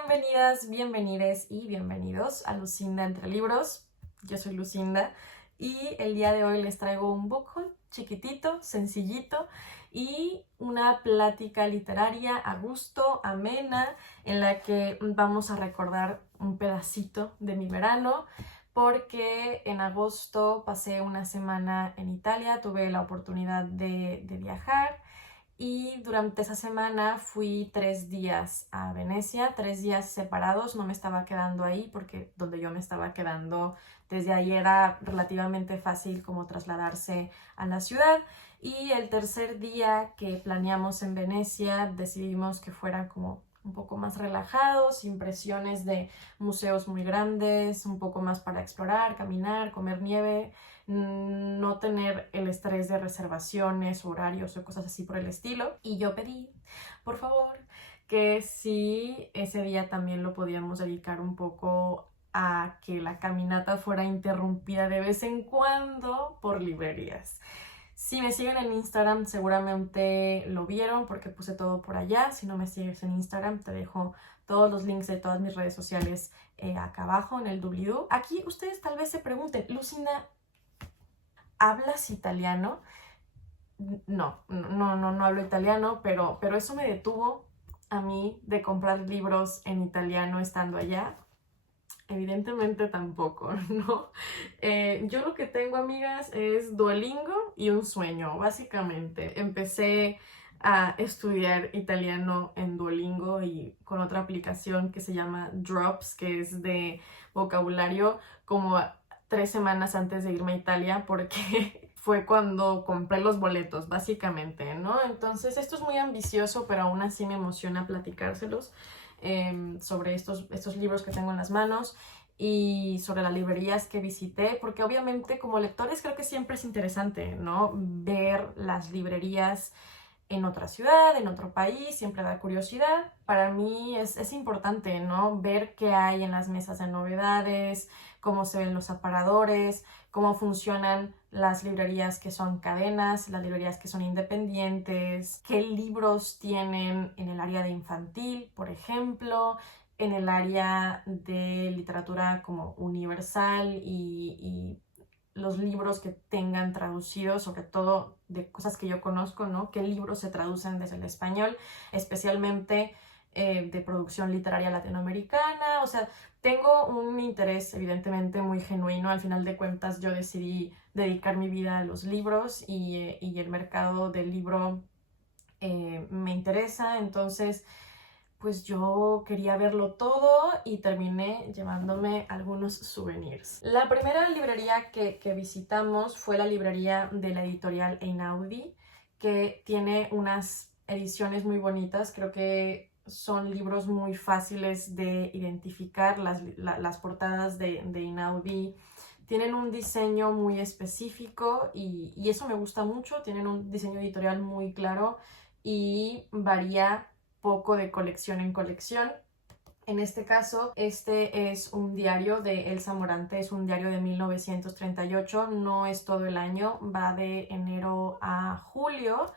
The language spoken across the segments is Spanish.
Bienvenidas, bienvenides y bienvenidos a Lucinda Entre Libros. Yo soy Lucinda y el día de hoy les traigo un book haul chiquitito, sencillito y una plática literaria a gusto, amena, en la que vamos a recordar un pedacito de mi verano, porque en agosto pasé una semana en Italia, tuve la oportunidad de viajar. Y durante esa semana fui 3 días a Venecia, 3 días separados, no me estaba quedando ahí porque donde yo me estaba quedando desde ahí era relativamente fácil como trasladarse a la ciudad. Y el tercer día que planeamos en Venecia decidimos que fuera como un poco más relajado, sin presiones de museos muy grandes, un poco más para explorar, caminar, comer nieve, no tener el estrés de reservaciones, horarios o cosas así por el estilo. Y yo pedí, por favor, que si ese día también lo podíamos dedicar un poco a que la caminata fuera interrumpida de vez en cuando por librerías. Si me siguen en Instagram seguramente lo vieron porque puse todo por allá. Si no me sigues en Instagram te dejo todos los links de todas mis redes sociales acá abajo en el doobly-doo. Aquí ustedes tal vez se pregunten, Lucinda, ¿hablas italiano? No hablo italiano, pero eso me detuvo a mí de comprar libros en italiano estando allá. Evidentemente tampoco, ¿no? Yo lo que tengo, amigas, es Duolingo y un sueño, básicamente. Empecé a estudiar italiano en Duolingo y con otra aplicación que se llama Drops, que es de vocabulario, como 3 semanas antes de irme a Italia, porque fue cuando compré los boletos, básicamente, ¿no? Entonces, esto es muy ambicioso, pero aún así me emociona platicárselos. Sobre estos libros que tengo en las manos y sobre las librerías que visité, porque obviamente como lectores creo que siempre es interesante, ¿no? Ver las librerías en otra ciudad, en otro país, siempre da curiosidad. Para mí es importante, ¿no? Ver qué hay en las mesas de novedades, cómo se ven los aparadores, cómo funcionan las librerías que son cadenas, las librerías que son independientes, qué libros tienen en el área de infantil, por ejemplo, en el área de literatura como universal y los libros que tengan traducidos, sobre todo de cosas que yo conozco, ¿no? ¿Qué libros se traducen desde el español? Especialmente de producción literaria latinoamericana. O sea, tengo un interés evidentemente muy genuino. Al final de cuentas yo decidí dedicar mi vida a los libros y el mercado del libro me interesa. Entonces pues yo quería verlo todo y terminé llevándome algunos souvenirs. La primera librería que visitamos fue la librería de la editorial Einaudi, que tiene unas ediciones muy bonitas. Creo que son libros muy fáciles de identificar. Las portadas de Einaudi tienen un diseño muy específico y eso me gusta mucho. Tienen un diseño editorial muy claro y varía poco de colección en colección. En este caso, este es un diario de Elsa Morante, es un diario de 1938, no es todo el año, va de enero a julio.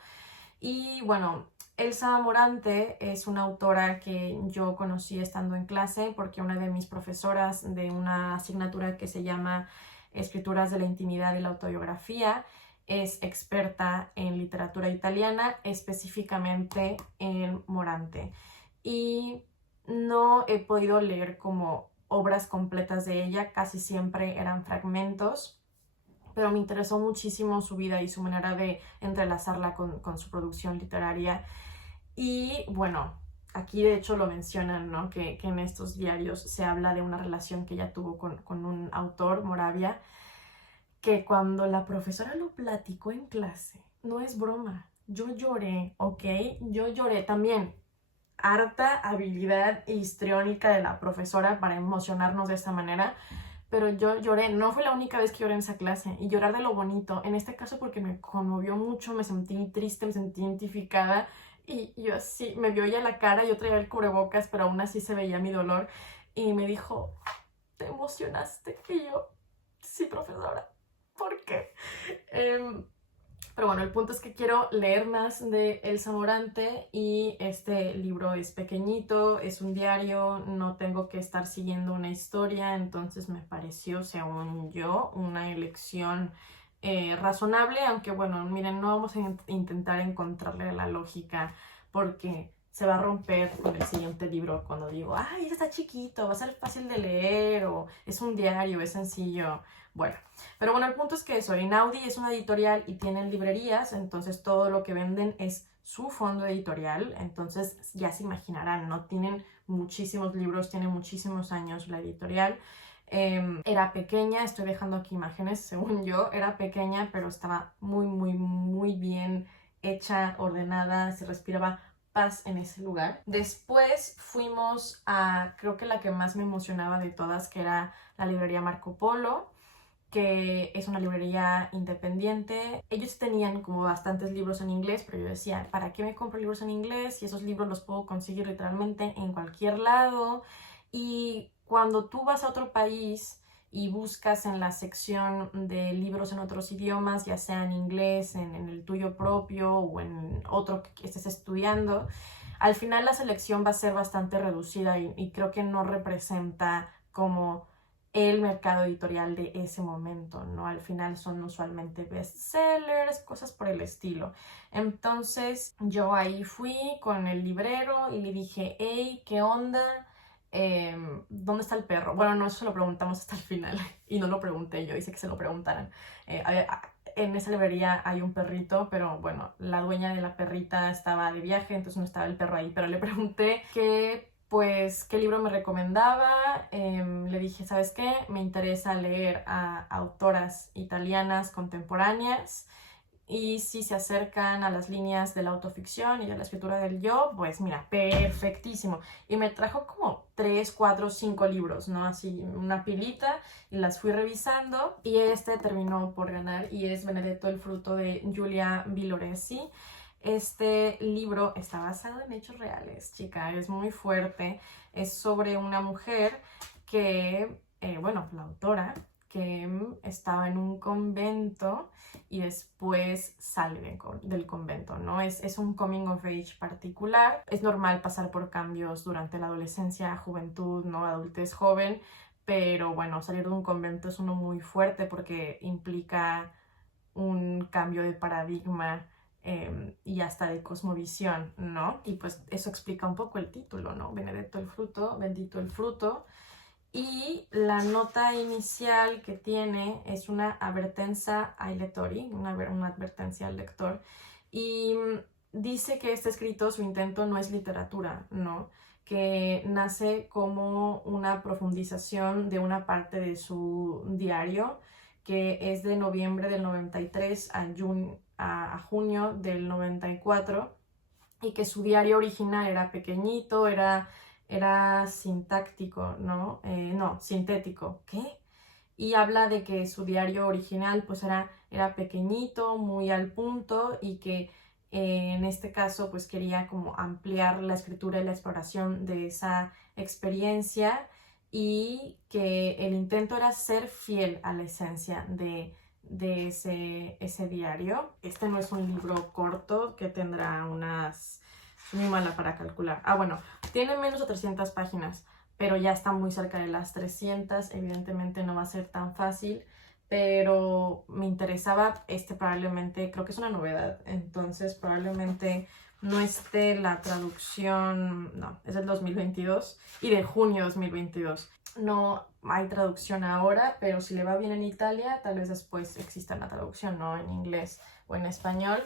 Y bueno, Elsa Morante es una autora que yo conocí estando en clase porque una de mis profesoras de una asignatura que se llama Escrituras de la Intimidad y la Autobiografía es experta en literatura italiana, específicamente en Morante. Y no he podido leer como obras completas de ella, casi siempre eran fragmentos, pero me interesó muchísimo su vida y su manera de entrelazarla con su producción literaria. Y bueno, aquí de hecho lo mencionan, ¿no? Que en estos diarios se habla de una relación que ella tuvo con un autor, Moravia, que cuando la profesora lo platicó en clase, no es broma, yo lloré, ¿ok? Yo lloré también. Harta habilidad histriónica de la profesora para emocionarnos de esta manera, pero yo lloré, no fue la única vez que lloré en esa clase, y llorar de lo bonito, en este caso porque me conmovió mucho, me sentí triste, me sentí identificada, y yo así, me vio ella la cara, yo traía el cubrebocas, pero aún así se veía mi dolor, y me dijo, ¿te emocionaste? Y yo, sí, profesora, ¿por qué? Pero bueno, el punto es que quiero leer más de Elsa Morante y este libro es pequeñito, es un diario, no tengo que estar siguiendo una historia, entonces me pareció, según yo, una elección razonable, aunque bueno, miren, no vamos a intentar encontrarle la lógica porque se va a romper con el siguiente libro cuando digo, ay, está chiquito, va a ser fácil de leer o es un diario, es sencillo. Bueno, pero bueno, el punto es que eso, Einaudi es una editorial y tienen librerías, entonces todo lo que venden es su fondo editorial, entonces ya se imaginarán, ¿no? Tienen muchísimos libros, tiene muchísimos años la editorial. Era pequeña, estoy dejando aquí imágenes, según yo, era pequeña, pero estaba muy, muy, muy bien hecha, ordenada, se respiraba paz en ese lugar. Después fuimos a, creo que la que más me emocionaba de todas, que era la librería Marco Polo, que es una librería independiente. Ellos tenían como bastantes libros en inglés, pero yo decía, ¿para qué me compro libros en inglés? Y esos libros los puedo conseguir literalmente en cualquier lado. Y cuando tú vas a otro país y buscas en la sección de libros en otros idiomas, ya sea en inglés, en el tuyo propio o en otro que estés estudiando, al final la selección va a ser bastante reducida y creo que no representa como el mercado editorial de ese momento, ¿no? Al final son usualmente bestsellers, cosas por el estilo. Entonces yo ahí fui con el librero y le dije, hey, ¿qué onda? ¿Dónde está el perro? Bueno, no, eso se lo preguntamos hasta el final y no lo pregunté yo, hice que se lo preguntaran. En esa librería hay un perrito, pero bueno, la dueña de la perrita estaba de viaje, entonces no estaba el perro ahí, pero le pregunté qué libro me recomendaba. Le dije, ¿sabes qué? Me interesa leer a autoras italianas contemporáneas y si se acercan a las líneas de la autoficción y de la escritura del yo, pues mira, perfectísimo. Y me trajo como 3, 4, 5 libros, ¿no? Así una pilita y las fui revisando y este terminó por ganar y es Benedetto el fruto de Giulia Villoresi. Este libro está basado en hechos reales, chica, es muy fuerte. Es sobre una mujer que, bueno, la autora, que estaba en un convento y después sale del convento, ¿no? Es un coming of age particular. Es normal pasar por cambios durante la adolescencia, juventud, ¿no? Adultez joven, pero bueno, salir de un convento es uno muy fuerte porque implica un cambio de paradigma y hasta de cosmovisión, ¿no? Y pues eso explica un poco el título, ¿no? Benedetto el fruto, bendito el fruto. Y la nota inicial que tiene es una advertencia ai lettori, una advertencia al lector. Y dice que este escrito, su intento no es literatura, ¿no? Que nace como una profundización de una parte de su diario, que es de noviembre del 93 a junio del 94, y que su diario original era pequeñito, era sintáctico, ¿no? No, sintético. ¿Qué? Y habla de que su diario original pues era pequeñito, muy al punto y que en este caso pues quería como ampliar la escritura y la exploración de esa experiencia y que el intento era ser fiel a la esencia de ese diario. Este no es un libro corto que tendrá unas... Muy mala para calcular. Ah, bueno, tiene menos de 300 páginas, pero ya está muy cerca de las 300. Evidentemente no va a ser tan fácil, pero me interesaba probablemente, creo que es una novedad, entonces probablemente no esté la traducción, no, es del 2022 y de junio 2022. No hay traducción ahora, pero si le va bien en Italia, tal vez después exista la traducción, ¿no? En inglés o en español.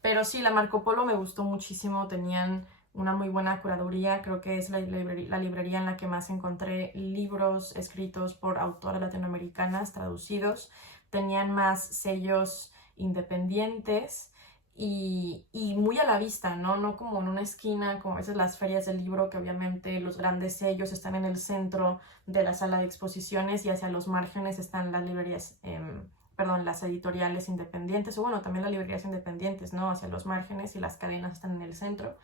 Pero sí, la Marco Polo me gustó muchísimo, tenían una muy buena curaduría, creo que es la librería en la que más encontré libros escritos por autoras latinoamericanas traducidos, tenían más sellos independientes y muy a la vista, ¿no? No como en una esquina, como a veces las ferias del libro, que obviamente los grandes sellos están en el centro de la sala de exposiciones y hacia los márgenes están las librerías, las editoriales independientes, o bueno, también las librerías independientes, ¿no? Hacia los márgenes y las cadenas están en el centro.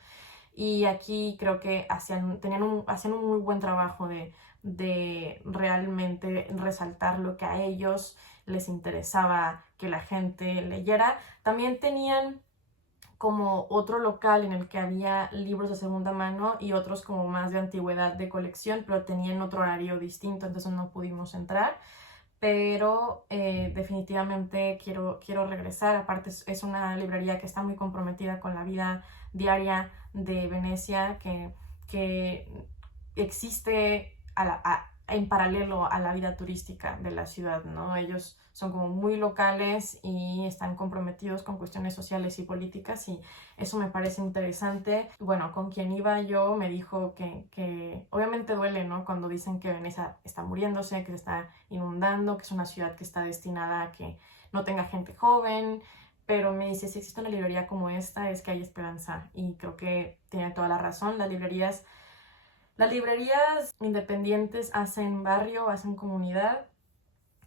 Y aquí creo que hacían un muy buen trabajo de realmente resaltar lo que a ellos les interesaba, que la gente leyera. También tenían como otro local en el que había libros de segunda mano y otros como más de antigüedad de colección, pero tenían otro horario distinto, entonces no pudimos entrar. Pero definitivamente quiero regresar. Aparte es una librería que está muy comprometida con la vida diaria de Venecia, que existe en paralelo a la vida turística de la ciudad, ¿no? Ellos son como muy locales y están comprometidos con cuestiones sociales y políticas, y eso me parece interesante. Bueno, con quien iba yo me dijo que obviamente duele, ¿no? Cuando dicen que Venecia está muriéndose, que se está inundando, que es una ciudad que está destinada a que no tenga gente joven, pero me dice, si existe una librería como esta, es que hay esperanza, y creo que tiene toda la razón. Las librerías independientes hacen barrio, hacen comunidad,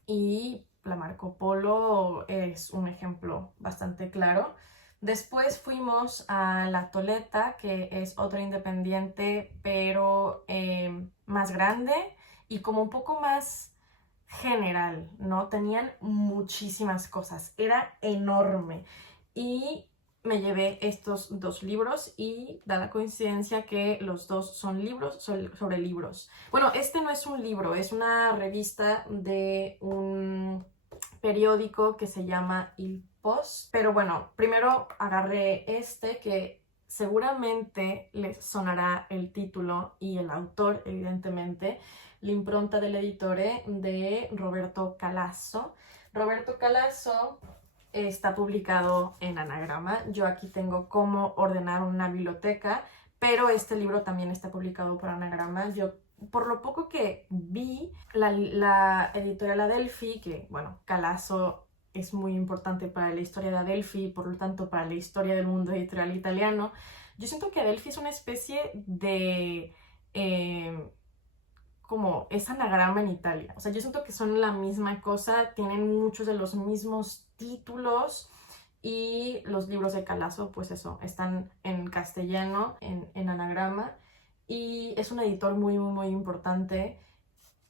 y la Marco Polo es un ejemplo bastante claro. Después fuimos a La Toleta, que es otra independiente, pero más grande y como un poco más general, ¿no? Tenían muchísimas cosas, era enorme. Y me llevé estos dos libros, y da la coincidencia que los dos son libros sobre libros. Bueno, este no es un libro, es una revista de un periódico que se llama Il Post. Pero bueno, primero agarré este, que seguramente les sonará el título y el autor, evidentemente, L'impronta dell'editore, de Roberto Calasso. Roberto Calasso está publicado en Anagrama. Yo aquí tengo Cómo ordenar una biblioteca, pero este libro también está publicado por Anagrama. Yo, por lo poco que vi, la editorial Adelphi, que bueno, Calasso es muy importante para la historia de Adelphi y por lo tanto para la historia del mundo editorial italiano, yo siento que Adelphi es una especie de como es Anagrama en Italia. O sea, yo siento que son la misma cosa, tienen muchos de los mismos títulos, y los libros de Calasso, pues eso, están en castellano, en Anagrama, y es un editor muy, muy, muy importante,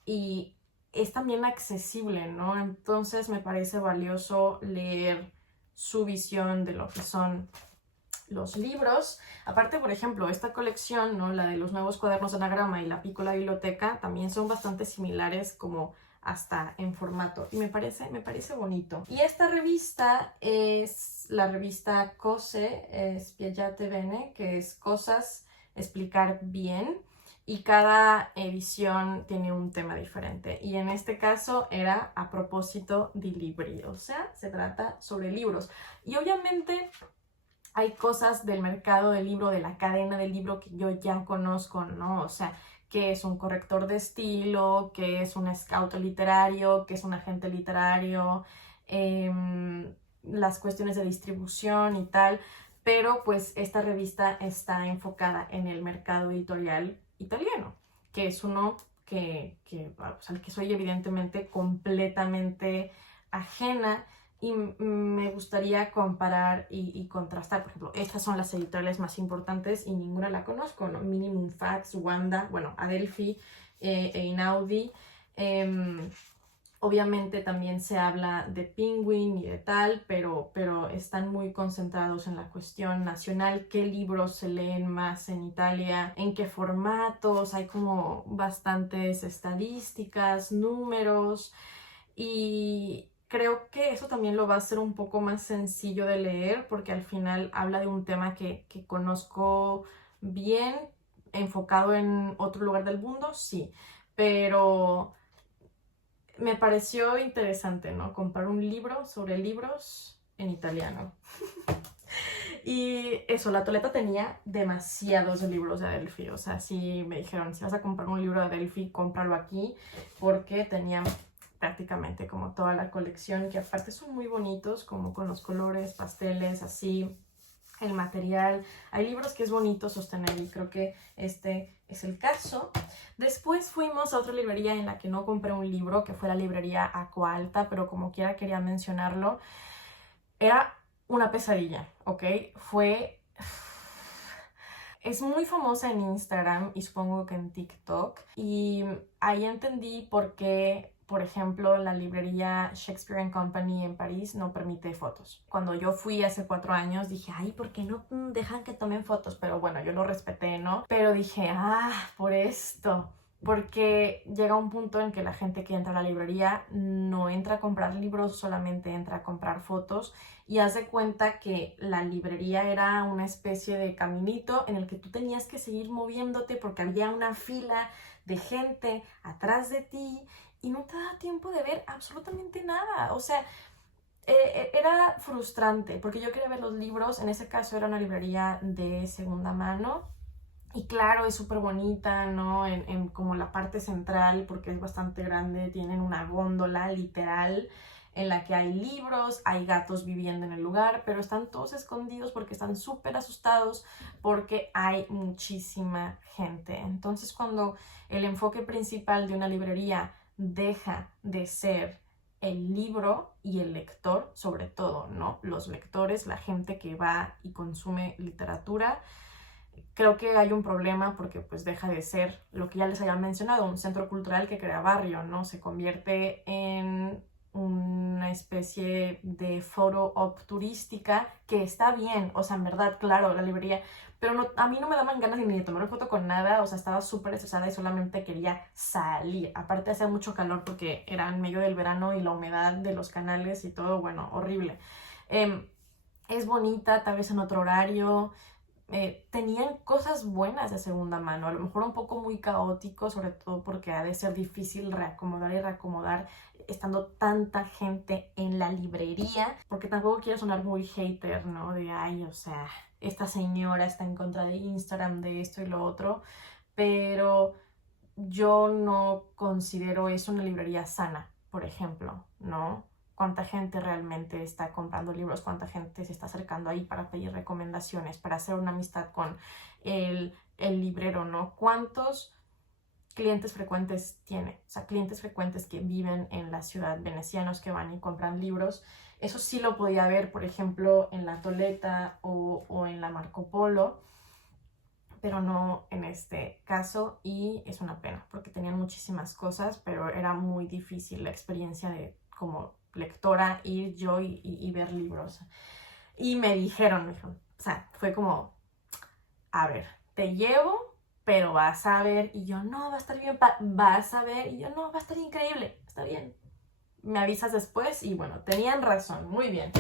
y es también accesible, ¿no? Entonces me parece valioso leer su visión de lo que son los libros. Aparte, por ejemplo, esta colección, ¿no? La de los nuevos cuadernos de Anagrama y la Piccola Biblioteca, también son bastante similares, como hasta en formato, y me parece bonito. Y esta revista es la revista Cose Spiegate Bene, que es Cosas Explicar Bien, y cada edición tiene un tema diferente, y en este caso era a propósito de libri, o sea, se trata sobre libros. Y obviamente hay cosas del mercado del libro, de la cadena del libro, que yo ya conozco, ¿no? O sea, qué es un corrector de estilo, qué es un scout literario, qué es un agente literario, las cuestiones de distribución y tal, pero pues esta revista está enfocada en el mercado editorial italiano, que es uno al que soy evidentemente completamente ajena, y me gustaría comparar y contrastar. Por ejemplo, estas son las editoriales más importantes y ninguna la conozco, ¿no? Minimum Fax, Wanda, bueno, Adelphi, Einaudi. Obviamente también se habla de Penguin y de tal, pero están muy concentrados en la cuestión nacional. ¿Qué libros se leen más en Italia? ¿En qué formatos? Hay como bastantes estadísticas, números, y creo que eso también lo va a hacer un poco más sencillo de leer, porque al final habla de un tema que conozco bien, enfocado en otro lugar del mundo, sí, pero me pareció interesante, ¿no? Comprar un libro sobre libros en italiano. Y eso, La Toleta tenía demasiados libros de Adelphi. O sea, sí me dijeron, si vas a comprar un libro de Adelphi, cómpralo aquí, porque tenían prácticamente como toda la colección, que aparte son muy bonitos, como con los colores, pasteles, así, el material. Hay libros que es bonito sostener, y creo que este es el caso. Después fuimos a otra librería en la que no compré un libro, que fue la librería Acqua Alta, pero como quiera quería mencionarlo. Era una pesadilla, ¿ok? Es muy famosa en Instagram y supongo que en TikTok, y ahí entendí por qué por ejemplo, la librería Shakespeare and Company en París no permite fotos. Cuando yo fui hace 4 años dije, ay, ¿por qué no dejan que tomen fotos? Pero bueno, yo lo respeté, ¿no? Pero dije, por esto. Porque llega un punto en que la gente que entra a la librería no entra a comprar libros, solamente entra a comprar fotos, y haz de cuenta que la librería era una especie de caminito en el que tú tenías que seguir moviéndote porque había una fila de gente atrás de ti y no te da tiempo de ver absolutamente nada. O sea, era frustrante porque yo quería ver los libros. En ese caso era una librería de segunda mano. Y claro, es súper bonita, ¿no? En como la parte central, porque es bastante grande, tienen una góndola literal en la que hay libros, hay gatos viviendo en el lugar, pero están todos escondidos porque están súper asustados porque hay muchísima gente. Entonces, cuando el enfoque principal de una librería deja de ser el libro y el lector, sobre todo, ¿no? Los lectores, la gente que va y consume literatura, creo que hay un problema porque pues deja de ser lo que ya les había mencionado, un centro cultural que crea barrio, ¿no? Se convierte en una especie de photo op turística que está bien, o sea, en verdad, claro, la librería, pero no, a mí no me daban ganas ni de tomar foto con nada, o sea, estaba súper estresada y solamente quería salir. Aparte hacía mucho calor porque era en medio del verano y la humedad de los canales y todo, bueno, horrible. Es bonita, tal vez en otro horario. Tenían cosas buenas de segunda mano, a lo mejor un poco muy caótico, sobre todo porque ha de ser difícil reacomodar y reacomodar estando tanta gente en la librería, porque tampoco quiero sonar muy hater, ¿no? De, ay, o sea, esta señora está en contra de Instagram, de esto y lo otro, pero yo no considero eso una librería sana, por ejemplo, ¿no? Cuánta gente realmente está comprando libros, cuánta gente se está acercando ahí para pedir recomendaciones, para hacer una amistad con el librero, ¿no? ¿Cuántos clientes frecuentes tiene? O sea, clientes frecuentes que viven en la ciudad, venecianos que van y compran libros. Eso sí lo podía ver, por ejemplo, en la Toleta o en la Marco Polo, pero no en este caso, y es una pena porque tenían muchísimas cosas, pero era muy difícil la experiencia de como lectora ir yo y ver libros. Y me dijeron, o sea, fue como, a ver, te llevo, pero vas a ver, y yo, no, va a estar bien, vas a ver, y yo, no, va a estar increíble, está bien. Me avisas después, y bueno, tenían razón, muy bien.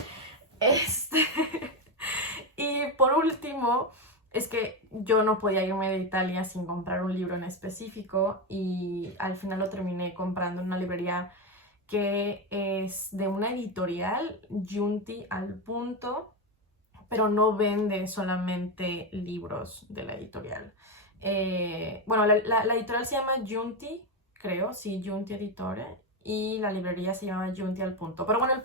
Y por último, es que yo no podía irme de Italia sin comprar un libro en específico, y al final lo terminé comprando en una librería que es de una editorial, Giunti al punto, pero no vende solamente libros de la editorial. Bueno, la editorial se llama Giunti, creo, sí, Giunti Editore, y la librería se llama Giunti al punto. Pero bueno, el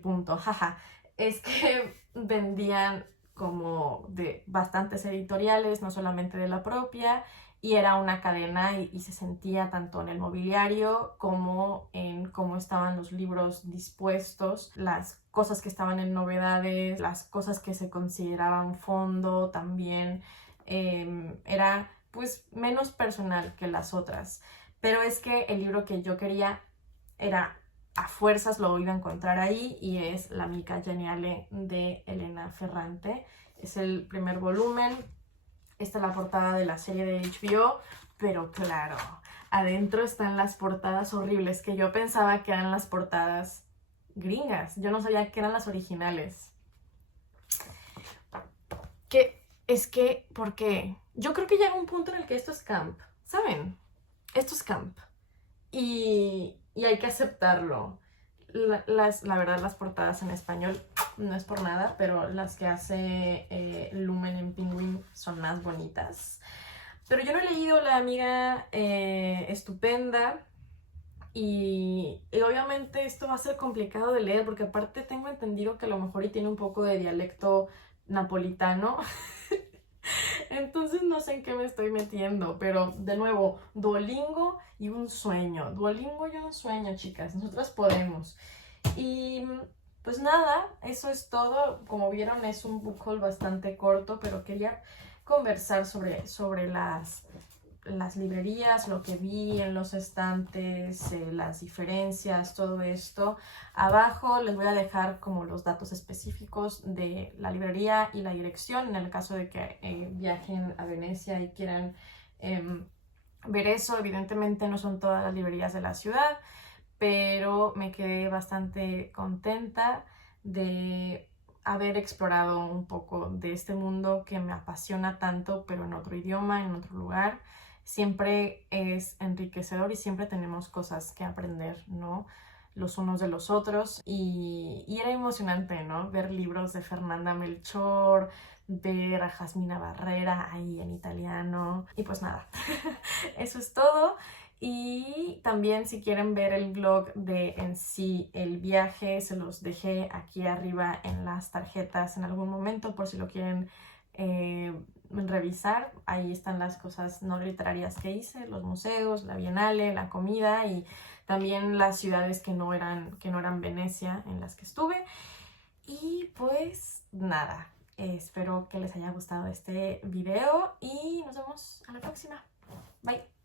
punto, jaja, es que vendían como de bastantes editoriales, no solamente de la propia, y era una cadena y se sentía tanto en el mobiliario como en cómo estaban los libros dispuestos, las cosas que estaban en novedades, las cosas que se consideraban fondo también. Era pues menos personal que las otras, pero es que el libro que yo quería era a fuerzas lo iba a encontrar ahí, y es La amica geniale de Elena Ferrante. Es el primer volumen. Esta es la portada de la serie de HBO, pero claro, adentro están las portadas horribles que yo pensaba que eran las portadas gringas. Yo no sabía que eran las originales. Porque yo creo que llega un punto en el que esto es camp, ¿saben? Esto es camp. Y hay que aceptarlo. La verdad, las portadas en español, no es por nada, pero las que hace Lumen en Penguin son más bonitas. Pero yo no he leído La amiga estupenda, y obviamente esto va a ser complicado de leer porque aparte tengo entendido que a lo mejor y tiene un poco de dialecto napolitano. Entonces no sé en qué me estoy metiendo, pero de nuevo, Duolingo y un sueño. Duolingo y un sueño, chicas. Nosotras podemos. Y pues nada, eso es todo. Como vieron, es un book haul bastante corto, pero quería conversar sobre las librerías, lo que vi en los estantes, las diferencias, todo esto. Abajo les voy a dejar como los datos específicos de la librería y la dirección en el caso de que viajen a Venecia y quieran ver eso. Evidentemente no son todas las librerías de la ciudad, pero me quedé bastante contenta de haber explorado un poco de este mundo que me apasiona tanto, pero en otro idioma, en otro lugar. Siempre es enriquecedor y siempre tenemos cosas que aprender, ¿no? Los unos de los otros. Y era emocionante, ¿no? Ver libros de Fernanda Melchor, ver a Jasmina Barrera ahí en italiano. Y pues nada, eso es todo. Y también si quieren ver el vlog de en sí el viaje, se los dejé aquí arriba en las tarjetas en algún momento por si lo quieren revisar. Ahí están las cosas no literarias que hice, los museos, la Bienale, la comida y también las ciudades que no eran Venecia en las que estuve. Y pues nada, espero que les haya gustado este video y nos vemos a la próxima. Bye.